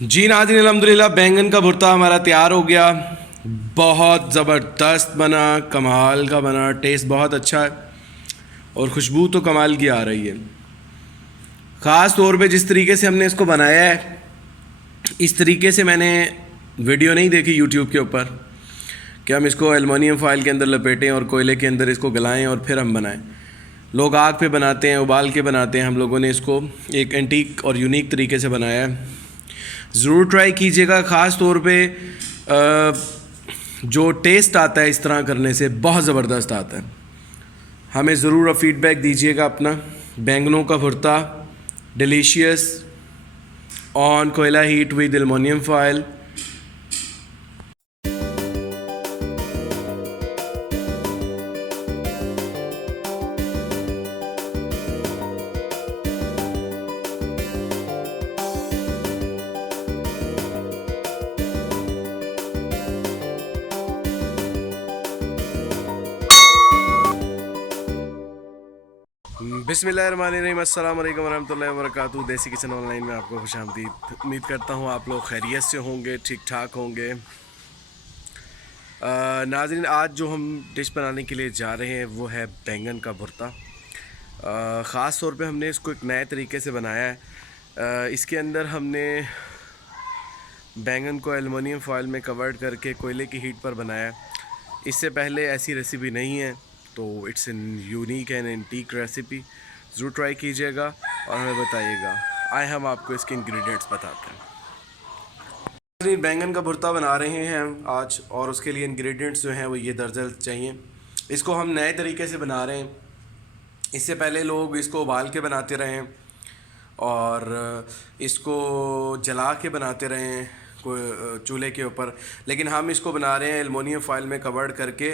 जी नाज़रीन, अल्हम्दुलिल्लाह बैंगन का भुर्ता हमारा तैयार हो गया। बहुत ज़बरदस्त बना, कमाल का बना, टेस्ट बहुत अच्छा है और खुशबू तो कमाल की आ रही है। ख़ास तौर पे जिस तरीके से हमने इसको बनाया है, इस तरीके से मैंने वीडियो नहीं देखी यूट्यूब के ऊपर कि हम इसको एलुमिनियम फॉइल के अंदर लपेटें और कोयले के अंदर इसको गलाएं और फिर हम बनाएं। लोग आग पे बनाते हैं, उबाल के बनाते हैं। हम लोगों ने इसको एक एंटीक और यूनिक तरीके से बनाया है। ज़रूर ट्राई कीजिएगा। ख़ास तौर पे जो टेस्ट आता है इस तरह करने से बहुत ज़बरदस्त आता है। हमें ज़रूर फीडबैक दीजिएगा अपना। बैंगनों का भुर्ता डिलीशियस ऑन कोयला हीट विद एलुमिनियम फॉयल। बिस्मिल्लाहिर्रहमानिर्रहीम, अस्सलाम वालेकुम वरहमतुल्लाहि वबरकातुहू। देसी किचन ऑनलाइन में आपको खुशामदीद। उम्मीद करता हूँ आप लोग खैरियत से होंगे, ठीक ठाक होंगे। नाज़रीन, आज जो हम डिश बनाने के लिए जा रहे हैं वो है बैंगन का भुर्ता। ख़ास तौर पे हमने इसको एक नए तरीके से बनाया है। इसके अंदर हमने बैंगन को एलुमिनियम फॉयल में कवर्ड करके कोयले की हीट पर बनाया। इससे पहले ऐसी रेसिपी नहीं है, तो it's an unique and antique recipe. ज़रूर ट्राई कीजिएगा और हमें बताइएगा। आए हम आपको इसके इंग्रेडिएंट्स बताते हैं। बैंगन का भुर्ता बना रहे हैं हम आज, और उसके लिए इंग्रेडिएंट्स जो हैं वो ये दरअसल चाहिए। इसको हम नए तरीके से बना रहे हैं। इससे पहले लोग इसको उबाल के बनाते रहे हैं और इसको जला के बनाते रहे हैं चूल्हे के ऊपर, लेकिन हम इसको बना रहे हैं एलुमिनियम फॉयल में कवर्ड करके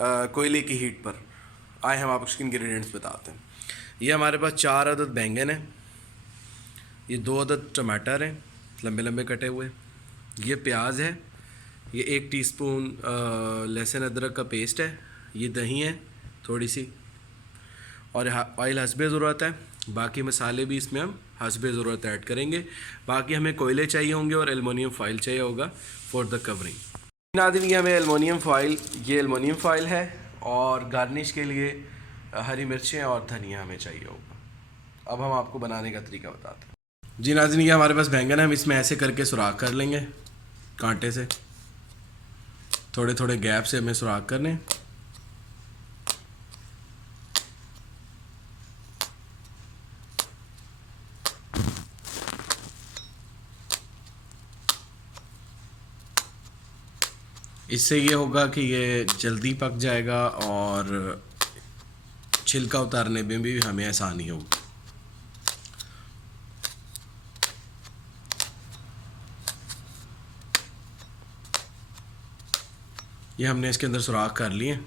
कोयले की हीट पर। आए हम आपको इसके इंग्रेडिएंट्स बताते हैं। ये हमारे पास 4 अदद बैंगन है, ये 2 अदद टमाटर हैं लंबे लंबे कटे हुए, ये प्याज है, ये 1 टीस्पून लहसुन अदरक का पेस्ट है, ये दही है थोड़ी सी, और ऑयल हस्बे ज़रूरत है। बाकी मसाले भी इसमें हम हस्बे ज़रूरत ऐड करेंगे। बाकी हमें कोयले चाहिए होंगे और एलुमिनियम फॉयल चाहिए होगा फॉर द कवरिंग। नाज़रीन, ये हमें एलुमिनियम फॉयल, ये एलुमिनियम फॉयल है, और गार्निश के लिए हरी मिर्चें और धनिया हमें चाहिए होगा। अब हम आपको बनाने का तरीका बताते हैं। जी नाज़रीन, ये हमारे पास बैंगन है, हम इसमें ऐसे करके सुराख कर लेंगे कांटे से। थोड़े थोड़े गैप से हमें सुराख करने। इससे ये होगा कि ये जल्दी पक जाएगा और छिलका उतारने में भी हमें आसानी होगी। ये हमने इसके अंदर सुराख कर लिए।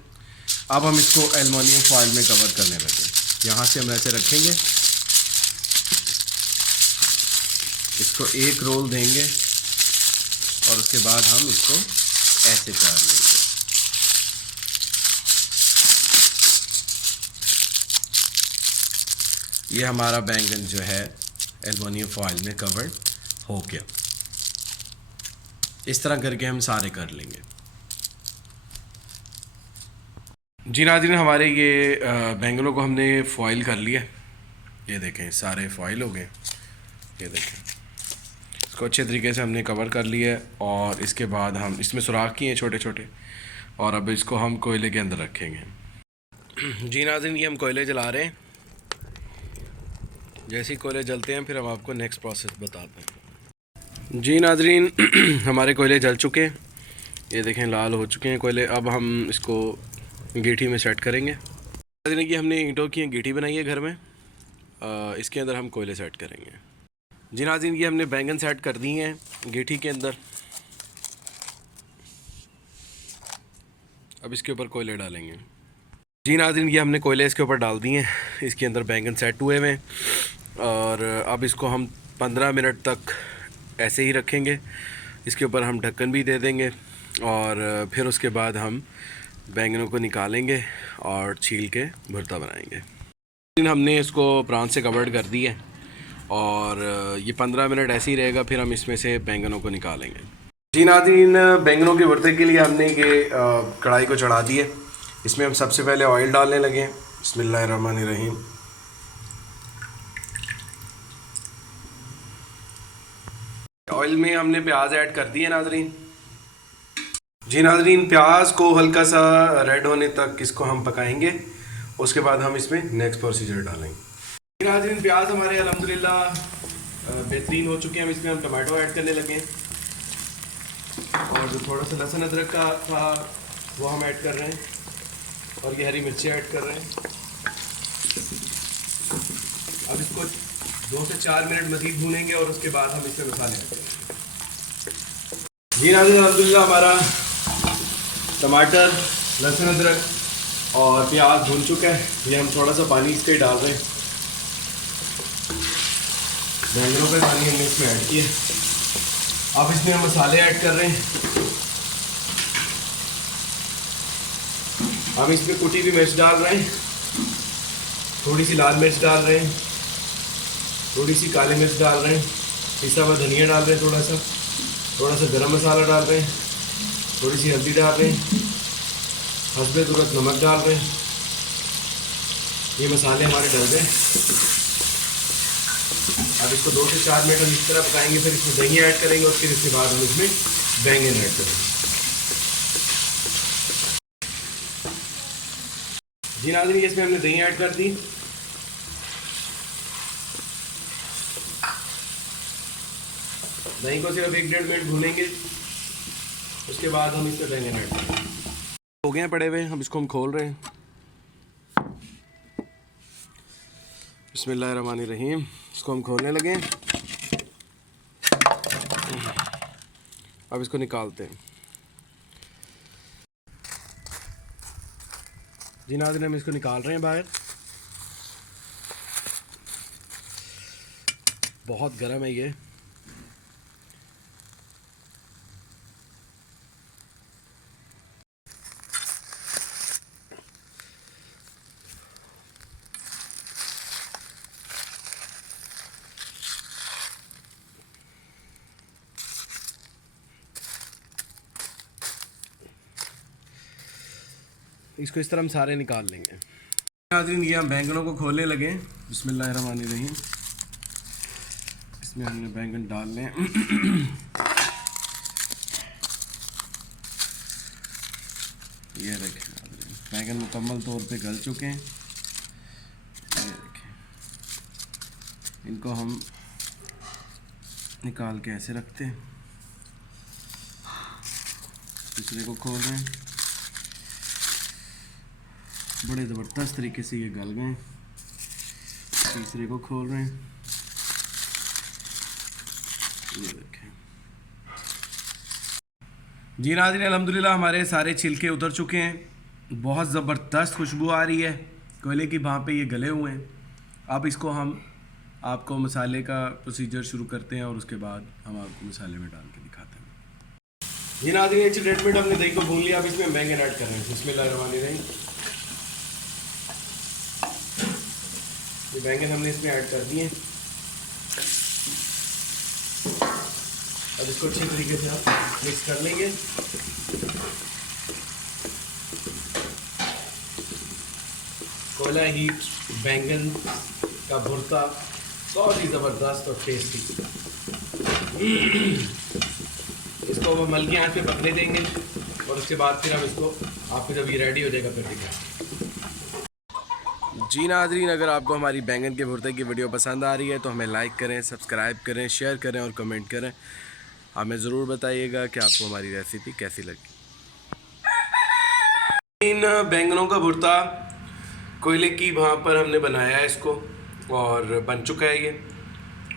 अब हम इसको एलुमिनियम फॉयल में कवर करने लगे। यहाँ से हम ऐसे रखेंगे, इसको एक रोल देंगे और उसके बाद हम इसको ऐसे कर लेंगे। ये हमारा बैंगन जो है एलुमिनियम फॉयल में कवर्ड हो गया। इस तरह करके हम सारे कर लेंगे। जी नाज़रीन, हमारे ये बैंगनों को हमने फॉयल कर लिया। ये देखें, सारे फॉयल हो गए। ये देखें, इसको अच्छे तरीके से हमने कवर कर लिया है, और इसके बाद हम इसमें सुराख किए हैं छोटे छोटे, और अब इसको हम कोयले के अंदर रखेंगे। जी नाज़रीन, ये हम कोयले जला रहे हैं। जैसे ही कोयले जलते हैं फिर हम आपको नेक्स्ट प्रोसेस बताते हैं। जी नाज़रीन, हमारे कोयले जल चुके हैं। ये देखें, लाल हो चुके हैं कोयले। अब हम इसको गीठी में सेट करेंगे। नाज़रीन, कि हमने ईंटों की गीठी बनाई है घर में, इसके अंदर हम कोयले सेट करेंगे। जी नाज़रीन, ये हमने बैंगन सेट कर दिए हैं गीठी के अंदर। अब इसके ऊपर कोयले डालेंगे। जी नाज़रीन, ये हमने कोयले इसके ऊपर डाल दिए हैं। इसके अंदर बैंगन सेट हुए हैं, और अब इसको हम 15 मिनट तक ऐसे ही रखेंगे। इसके ऊपर हम ढक्कन भी दे देंगे, और फिर उसके बाद हम बैंगनों को निकालेंगे और छील के भुर्ता बनाएंगे। हमने इसको प्रांत से कवर्ड कर दिया है, और ये 15 मिनट ऐसे ही रहेगा, फिर हम इसमें से बैंगनों को निकालेंगे। जी नाज़रीन, बैंगनों के भुर्ते के लिए हमने ये कढ़ाई को चढ़ा दी है। इसमें हम सबसे पहले ऑयल डालने लगे हैं। बिस्मिल्लाहिर्रहमानिर्रहीम। ऑयल में हमने प्याज ऐड कर दिए नाज़रीन। जी नाज़रीन, प्याज को हल्का सा रेड होने तक इसको हम पकाएंगे, उसके बाद हम इसमें नेक्स्ट प्रोसीजर डालेंगे। जी नाज़रीन, प्याज हमारे अल्हम्दुलिल्लाह बेहतरीन हो चुके हैं। हम इसमें टमाटो ऐड करने लगे हैं, और जो थोड़ा सा लहसुन अदरक का था वो हम ऐड कर रहे हैं, और ये हरी मिर्ची ऐड कर रहे हैं। अब इसको 2 से 4 मिनट मज़ीद भूनेंगे, और उसके बाद हम इसमें मसाले ऐड करेंगे। जी नाज़रीन, अल्हम्दुलिल्लाह हमारा टमाटर, लहसुन अदरक और प्याज भून चुका है। ये हम थोड़ा सा पानी इसके डाल रहे हैं। बैंगनों का पानी हमने इसमें ऐड किया। अब इसमें हम मसाले ऐड कर रहे हैं। हम इसमें कुटी हुई मिर्च डाल रहे हैं, थोड़ी सी लाल मिर्च डाल रहे हैं, थोड़ी सी काली मिर्च डाल रहे हैं, पिसा हुआ धनिया डाल रहे हैं, थोड़ा सा गरम मसाला डाल रहे हैं, थोड़ी सी हल्दी डाल रहे हैं, हस्बे ज़रूरत नमक डाल रहे हैं। ये मसाले हमारे डल गए। अब इसको 2 से 4 मिनट हम इस तरह पकाएंगे, फिर इसमें दही ऐड करेंगे, और फिर इसके बाद हम इसमें बैंगन ऐड करेंगे। जी नाज़रीन, इसमें हमने दही ऐड कर दी। दही को सिर्फ 1-1.5 मिनट भूनेंगे, उसके बाद हम इसमें बैंगन ऐड करेंगे। हो गए हैं पड़े हुए, अब इसको हम खोल रहे हैं। बिस्मिल्लाहिर्रहमानिर्रहीम। इसको हम खोलने लगे। अब इसको निकालते हैं। जी नाज़रीन, हम इसको निकाल रहे हैं बाहर। बहुत गर्म है ये। इसको इस तरह हम सारे निकाल लेंगे। नाज़रीन, ये हम बैंगनों को खोलने लगे। बिस्मिल्लाहिर्रहमानिर्रहीम। इसमें हमने बैंगन डाल लें। ये देखें नाज़रीन, बैंगन मुकम्मल तौर पे गल चुके हैं। ये देखें, इनको हम निकाल के ऐसे रखते हैं। दूसरे को खोल रहे हैं। बड़े ज़बरदस्त तरीके से ये गल गए। तीसरे को खोल रहे हैं। ये देखें। जी नाज़रीन, अल्हम्दुलिल्लाह हमारे सारे छिलके उतर चुके हैं। बहुत ज़बरदस्त खुशबू आ रही है। कोयले की भाप पे ये गले हुए हैं। अब इसको हम आपको मसाले का प्रोसीजर शुरू करते हैं, और उसके बाद हम आपको मसाले में डाल के दिखाते हैं। जी नाज़रीन, अच्छी ट्रीटमेंट हमने दही को भून लिया। अब इसमें बैंगन ऐड कर रहे हैं। बिस्मिल्लाहिर्रहमानिर्रहीम। ये बैंगन हमने इसमें ऐड कर दिए। अब इसको अच्छी तरीके से आप मिक्स कर लेंगे। कोयला हीट बैंगन का भुर्ता बहुत ही ज़बरदस्त और टेस्टी। इसको हम हल्की आंच पे पकने देंगे, और उसके बाद फिर हम इसको आपको जब ये रेडी हो जाएगा फिर दिखाएंगे। जी नाज़रीन, अगर आपको हमारी बैंगन के भुर्ते की वीडियो पसंद आ रही है तो हमें लाइक करें, सब्सक्राइब करें, शेयर करें और कमेंट करें। हमें ज़रूर बताइएगा कि आपको हमारी रेसिपी कैसी लगी। इन बैंगनों का भुर्ता कोयले की भाप पर हमने बनाया है इसको, और बन चुका है ये।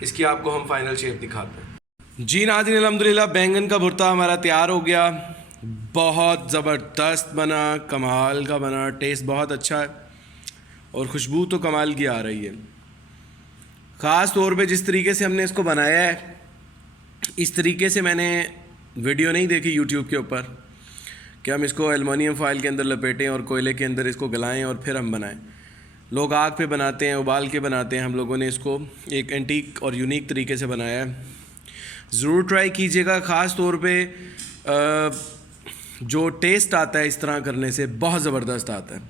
इसकी आपको हम फाइनल शेप दिखाते हैं। जी नाज़रीन, अल्हम्दुलिल्लाह बैंगन का भुर्ता हमारा तैयार हो गया। बहुत ज़बरदस्त बना, कमाल का बना, टेस्ट बहुत अच्छा है, और खुशबू तो कमाल की आ रही है। ख़ास तौर पे जिस तरीके से हमने इसको बनाया है, इस तरीके से मैंने वीडियो नहीं देखी यूट्यूब के ऊपर कि हम इसको एलुमिनियम फॉइल के अंदर लपेटें और कोयले के अंदर इसको गलाएं और फिर हम बनाएं। लोग आग पे बनाते हैं, उबाल के बनाते हैं, हम लोगों ने इसको एक एंटीक और यूनिक तरीके से बनाया है। ज़रूर ट्राई कीजिएगा। ख़ास तौर पे जो टेस्ट आता है इस तरह करने से बहुत ज़बरदस्त आता है।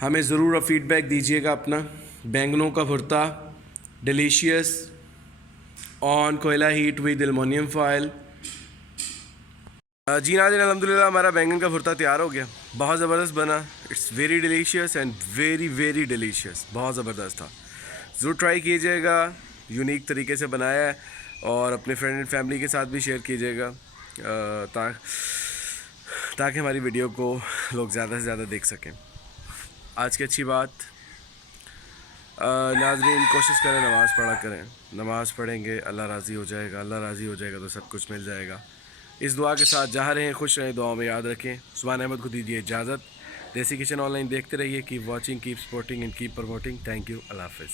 हमें ज़रूर फीडबैक दीजिएगा अपना। बैंगनों का भुर्ता डिलीशियस ऑन कोयला हीट विद एलुमिनियम फॉयल। जी नाज़रीन, अल्हम्दुलिल्लाह हमारा बैंगन का भुर्ता तैयार हो गया। बहुत ज़बरदस्त बना। It's very delicious and very very delicious. बहुत ज़बरदस्त था। ज़रूर ट्राई कीजिएगा। यूनिक तरीके से बनाया है और अपने फ्रेंड एंड फैमिली के साथ भी शेयर कीजिएगा ताकि हमारी वीडियो को लोग ज़्यादा से ज़्यादा देख सकें। आज की अच्छी बात, नाज़रीन कोशिश करें नमाज़ पढ़ा करें। नमाज़ पढ़ेंगे अल्लाह राज़ी हो जाएगा। अल्लाह राज़ी हो जाएगा तो सब कुछ मिल जाएगा। इस दुआ के साथ जहाँ रहें खुश रहें, दुआ में याद रखें। सुभान अहमद को दीजिए इजाज़त। देसी किचन ऑनलाइन देखते रहिए। Keep watching, keep supporting and keep promoting. Thank you. अल्लाह हाफ़िज़।